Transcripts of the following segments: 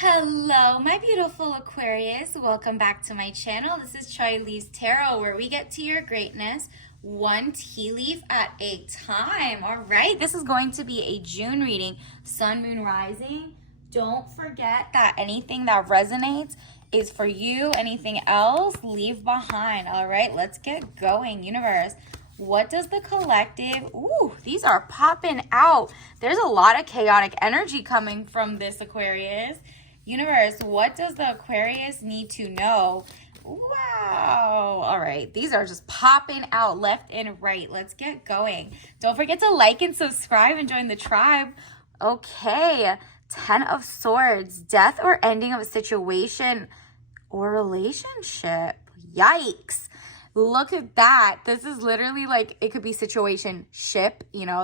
Hello, my beautiful Aquarius. Welcome back to my channel. This is Choi Leaves Tarot, where we get to your greatness one tea leaf at a time. All right, this is going to be a June reading, Sun, Moon, Rising. Don't forget that anything that resonates is for you. Anything else, leave behind. All right, let's get going. Universe, what does the collective... Ooh, these are popping out. There's a lot of chaotic energy coming from this Aquarius. Universe, what does the Aquarius need to know? Wow. All right. These are just popping out left and right. Let's get going. Don't forget to like and subscribe and join the tribe. Okay. 10 of Swords. Death or ending of a situation or relationship. Yikes. Look at that. This is literally like, it could be situationship,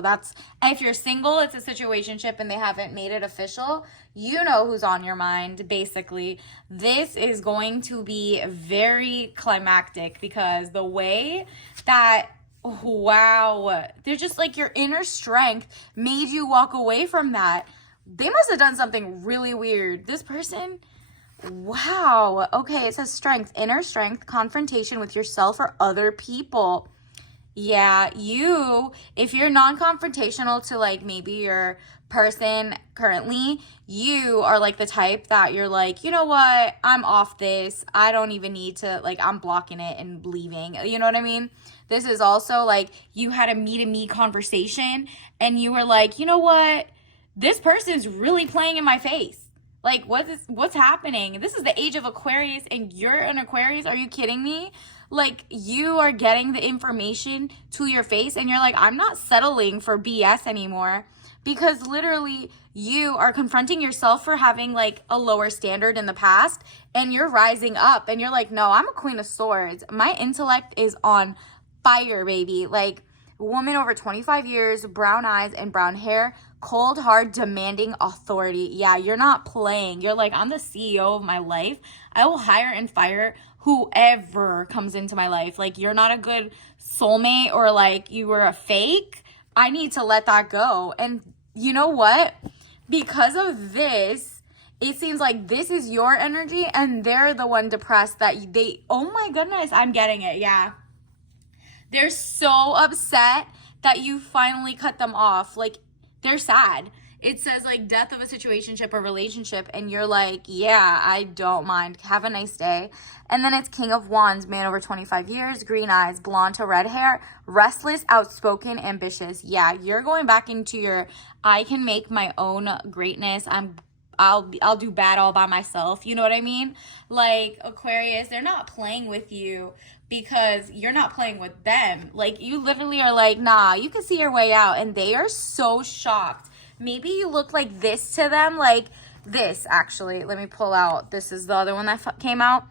that's, and if you're single, it's a situationship and they haven't made it official. You know who's on your mind, basically. This is going to be very climactic because the way that, wow, they're just like your inner strength made you walk away from that. They must have done something really weird. This person... Wow. Okay, it says strength, inner strength, confrontation with yourself or other people. Yeah, if you're non-confrontational to like maybe your person currently, you are like the type that you're like, you know what? I'm off this. I don't even need to, like, I'm blocking it and leaving. You know what I mean? This is also like you had a me-to-me conversation and you were like, you know what? This person's really playing in my face. Like, what's happening? This is the age of Aquarius and you're an Aquarius? Are you kidding me? Like, you are getting the information to your face and you're like, I'm not settling for BS anymore, because literally you are confronting yourself for having like a lower standard in the past and you're rising up and you're like, no, I'm a Queen of Swords. My intellect is on fire, baby. Like, woman over 25 years, brown eyes and brown hair, cold, hard, demanding authority. Yeah, you're not playing. You're like, I'm the CEO of my life. I will hire and fire whoever comes into my life. Like, you're not a good soulmate or like you were a fake. I need to let that go. And you know what? Because of this, it seems like this is your energy and they're the one depressed that oh my goodness, I'm getting it. Yeah. They're so upset that you finally cut them off. Like, they're sad. It says like death of a situationship or relationship and you're like, yeah, I don't mind. Have a nice day. And then it's King of Wands, man over 25 years, green eyes, blonde to red hair, restless, outspoken, ambitious. Yeah, you're going back into your I can make my own greatness. I'll do bad all by myself. You know what I mean? Like, Aquarius, they're not playing with you because you're not playing with them. Like, you literally are like, nah, you can see your way out. And they are so shocked. Maybe you look like this to them, like this, actually. Let me pull out. This is the other one that came out.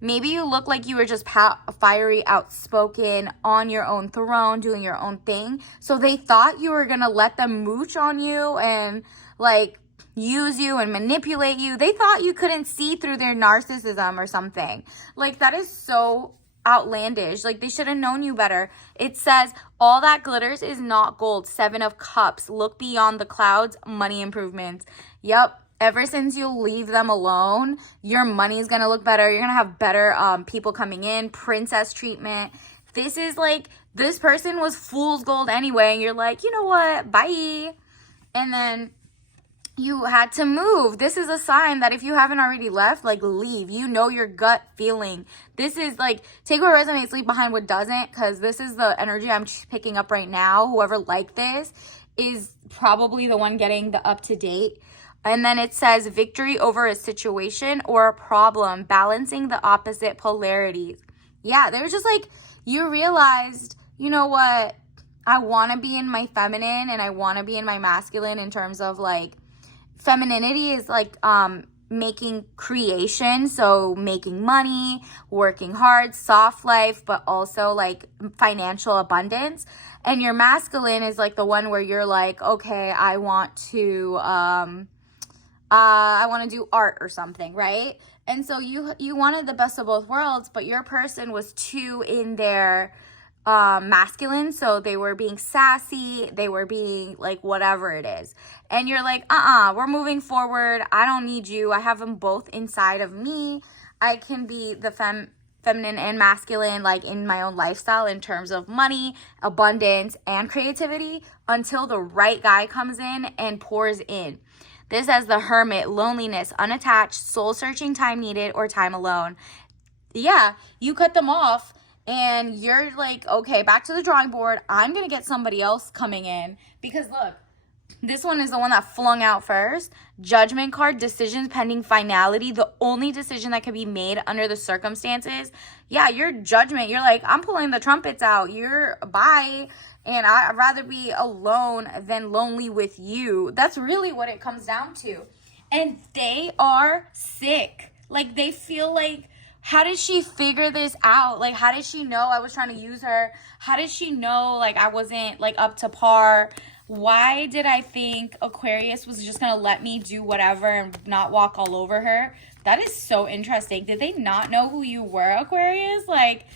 Maybe you look like you were just fiery, outspoken, on your own throne, doing your own thing. So they thought you were going to let them mooch on you and, like, use you and manipulate you. They thought you couldn't see through their narcissism or something. Like, that is so outlandish. Like, they should have known you better. It says all that glitters is not gold. 7 of Cups. Look beyond the clouds. Money improvements. Yep. Ever since you leave them alone, your money's gonna look better. You're gonna have better people coming in. Princess treatment. This is like, this person was fool's gold anyway, and you're like, you know what, bye. And then you had to move. This is a sign that if you haven't already left, like, leave. You know your gut feeling. This is like, take what resonates, leave behind what doesn't, because this is the energy I'm picking up right now. Whoever liked this is probably the one getting the up-to-date. And then it says victory over a situation or a problem, balancing the opposite polarities. Yeah, they were just like, you realized, you know what, I want to be in my feminine and I want to be in my masculine in terms of like, femininity is like making creation, so making money, working hard, soft life, but also like financial abundance. And your masculine is like the one where you're like, okay, I want to do art or something, right? And so you wanted the best of both worlds, but your person was too in their masculine, so they were being sassy, they were being like whatever it is, and you're like, we're moving forward, I don't need you, I have them both inside of me, I can be the feminine and masculine, like in my own lifestyle in terms of money, abundance, and creativity, until the right guy comes in and pours in. This as the hermit, loneliness, unattached, soul searching, time needed, or time alone. Yeah, you cut them off and you're like, okay, back to the drawing board. I'm going to get somebody else coming in. Because look, this one is the one that flung out first. Judgment card, decisions pending finality. The only decision that can be made under the circumstances. Yeah, your judgment. You're like, I'm pulling the trumpets out. You're bye. And I'd rather be alone than lonely with you. That's really what it comes down to. And they are sick. Like, they feel like, how did she figure this out? Like, how did she know I was trying to use her? How did she know, like, I wasn't, like, up to par? Why did I think Aquarius was just going to let me do whatever and not walk all over her? That is so interesting. Did they not know who you were, Aquarius? Like,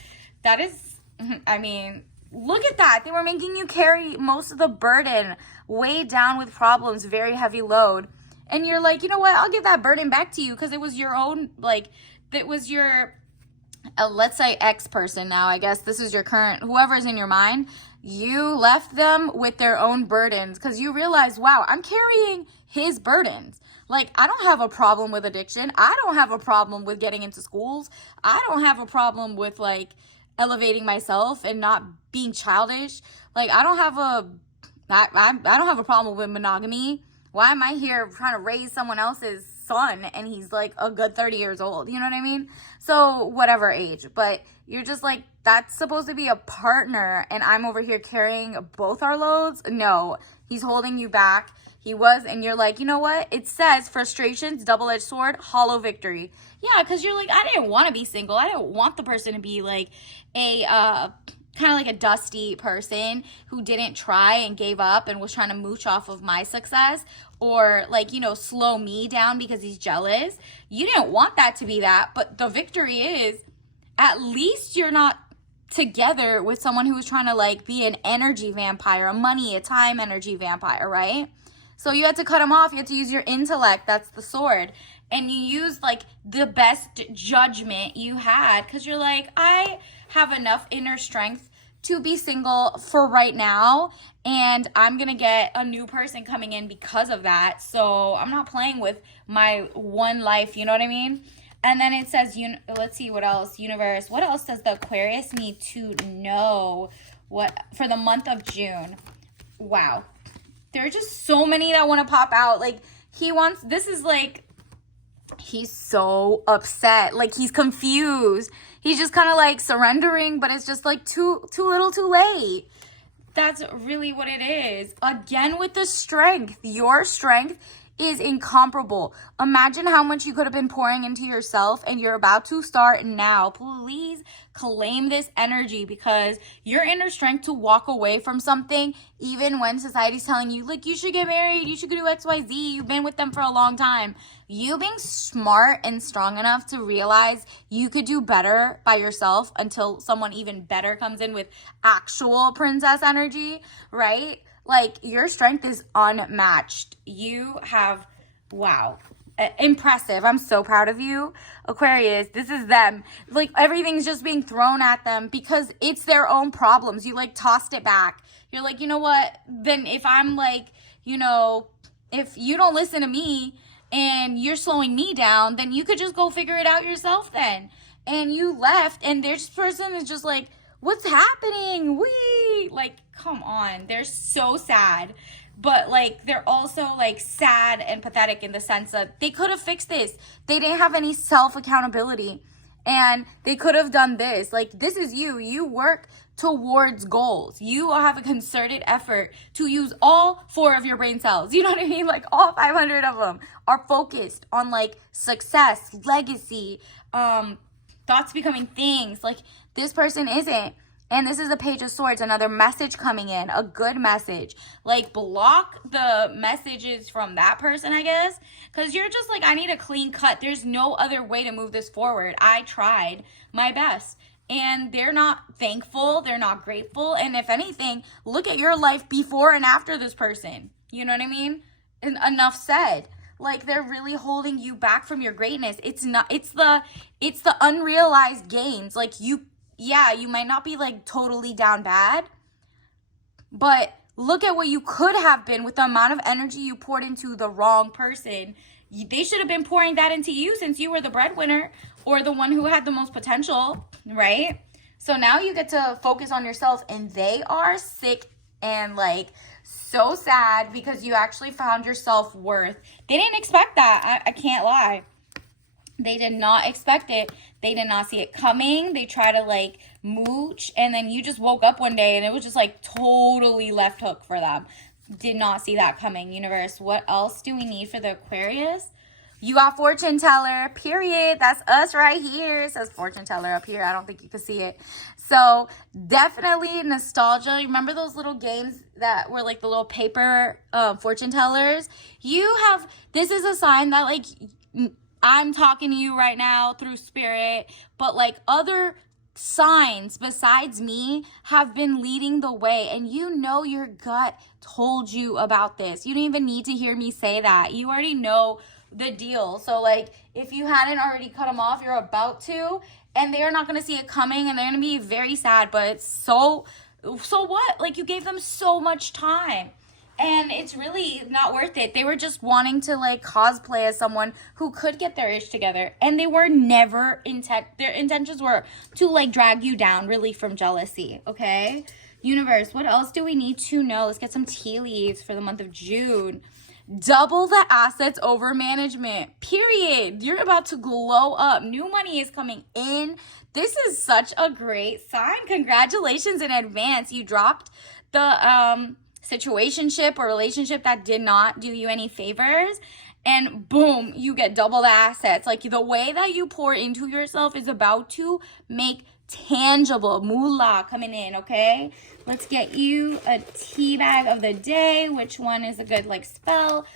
that is, I mean, look at that. They were making you carry most of the burden, weighed down with problems, very heavy load. And you're like, you know what? I'll give that burden back to you because it was your own, like, it was your, let's say ex person now, I guess this is your current, whoever's in your mind. You left them with their own burdens because you realize, wow, I'm carrying his burdens. Like, I don't have a problem with addiction. I don't have a problem with getting into schools. I don't have a problem with, like, elevating myself and not being childish. Like, I don't have a problem with monogamy. Why am I here trying to raise someone else's son and he's like a good 30 years old? You know what I mean? So whatever age, but you're just like, that's supposed to be a partner and I'm over here carrying both our loads. No, he's holding you back. He was, and you're like, you know what? It says frustrations, double-edged sword, hollow victory. Yeah, because you're like, I didn't want to be single. I didn't want the person to be like a kind of like a dusty person who didn't try and gave up and was trying to mooch off of my success, or like, you know, slow me down because he's jealous. You didn't want that to be that, but the victory is at least you're not together with someone who was trying to like be an energy vampire, a money, a time energy vampire, right? So you had to cut him off. You had to use your intellect. That's the sword. And you used like the best judgment you had because you're like, I have enough inner strength to be single for right now. And I'm going to get a new person coming in because of that. So I'm not playing with my one life. You know what I mean? And then it says, let's see what else. Universe. What else does the Aquarius need to know for the month of June? Wow. There are just so many that want to pop out. Like, this is like, he's so upset. Like, he's confused. He's just kind of like surrendering, but it's just like too little too late. That's really what it is. Again, with the strength, your strength is incomparable. Imagine how much you could have been pouring into yourself, and you're about to start now. Please claim this energy because your inner strength to walk away from something, even when society's telling you, like, you should get married, you should do XYZ, you've been with them for a long time. You being smart and strong enough to realize you could do better by yourself until someone even better comes in with actual princess energy, right? Like, your strength is unmatched. You have, wow, impressive. I'm so proud of you, Aquarius. This is them. Like, everything's just being thrown at them because it's their own problems. You, like, tossed it back. You're like, you know what? Then if I'm like, you know, if you don't listen to me and you're slowing me down, then you could just go figure it out yourself then. And you left, and this person is just like, what's happening? Like, come on. They're so sad. But, like, they're also, like, sad and pathetic in the sense that they could have fixed this. They didn't have any self-accountability. And they could have done this. Like, this is you. You work towards goals. You have a concerted effort to use all 4 of your brain cells. You know what I mean? Like, all 500 of them are focused on, like, success, legacy, thoughts becoming things. Like, this person isn't. And this is the Page of Swords, another message coming in, a good message. Like, block the messages from that person, I guess. Because you're just like, I need a clean cut. There's no other way to move this forward. I tried my best. and they're not thankful, they're not grateful. And if anything, look at your life before and after this person. You know what I mean? And enough said. Like, they're really holding you back from your greatness. It's the unrealized gains. Like, you might not be like totally down bad, but look at what you could have been with the amount of energy you poured into the wrong person. They should have been pouring that into you since you were the breadwinner or the one who had the most potential, right? So now you get to focus on yourself, and they are sick and like so sad because you actually found your self-worth. They didn't expect that. I can't lie. They did not expect it. They did not see it coming. They try to like mooch, and then you just woke up one day and it was just like totally left hook for them. Did not see that coming. Universe, what else do we need for the Aquarius? You got fortune teller, period. That's us right here. It says fortune teller up here. I don't think you can see it. So definitely nostalgia. Remember those little games that were like the little paper fortune tellers? This is a sign that like I'm talking to you right now through spirit, but like other signs besides me have been leading the way, and you know your gut told you about this. You don't even need to hear me say that. You already know the deal. So like if you hadn't already cut them off, you're about to, and they're not going to see it coming, and they're going to be very sad, but it's so what? Like, you gave them so much time. And it's really not worth it. They were just wanting to like cosplay as someone who could get their ish together. And they were never their intentions were to like drag you down really from jealousy. Okay? Universe, what else do we need to know? Let's get some tea leaves for the month of June. Double the assets over management. Period. You're about to glow up. New money is coming in. This is such a great sign. Congratulations in advance. You dropped the situationship or relationship that did not do you any favors, and boom, you get double the assets. Like, the way that you pour into yourself is about to make tangible moolah coming in. Okay, let's get you a tea bag of the day. Which one is a good like spell?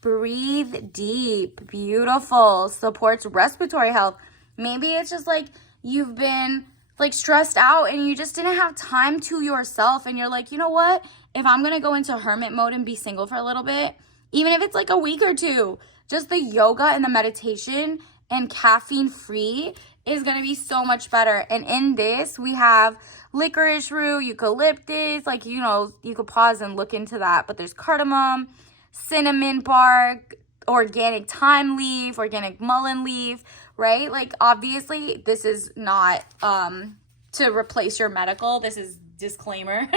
Breathe deep. Beautiful. Supports respiratory health. Maybe it's just like you've been like stressed out and you just didn't have time to yourself, and you're like, you know what, if I'm gonna go into hermit mode and be single for a little bit, even if it's like a week or two, just the yoga and the meditation and caffeine free is gonna be so much better. And in this we have licorice root, eucalyptus, like, you know, you could pause and look into that, but there's cardamom, cinnamon bark, organic thyme leaf, organic mullein leaf, right? Like, obviously this is not to replace your medical. This is disclaimer.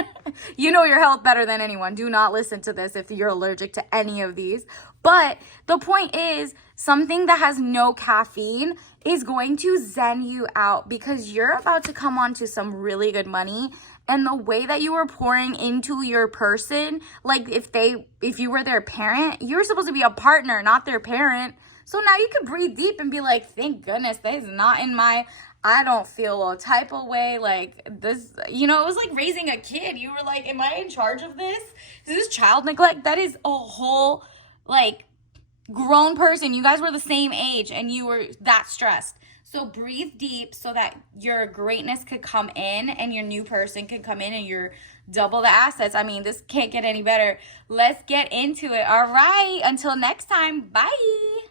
You know your health better than anyone. Do not listen to this if you're allergic to any of these. But the point is, something that has no caffeine is going to zen you out, because you're about to come onto some really good money. And the way that you were pouring into your person, like if you were their parent, you were supposed to be a partner, not their parent. So now you can breathe deep and be like, thank goodness this is not in my, I don't feel a type of way, like this, you know. It was like raising a kid. You were like, am I in charge of this? Is this child neglect? That is a whole like grown person. You guys were the same age and you were that stressed. So breathe deep so that your greatness could come in and your new person could come in and you're double the assets. I mean, this can't get any better. Let's get into it. All right. Until next time. Bye.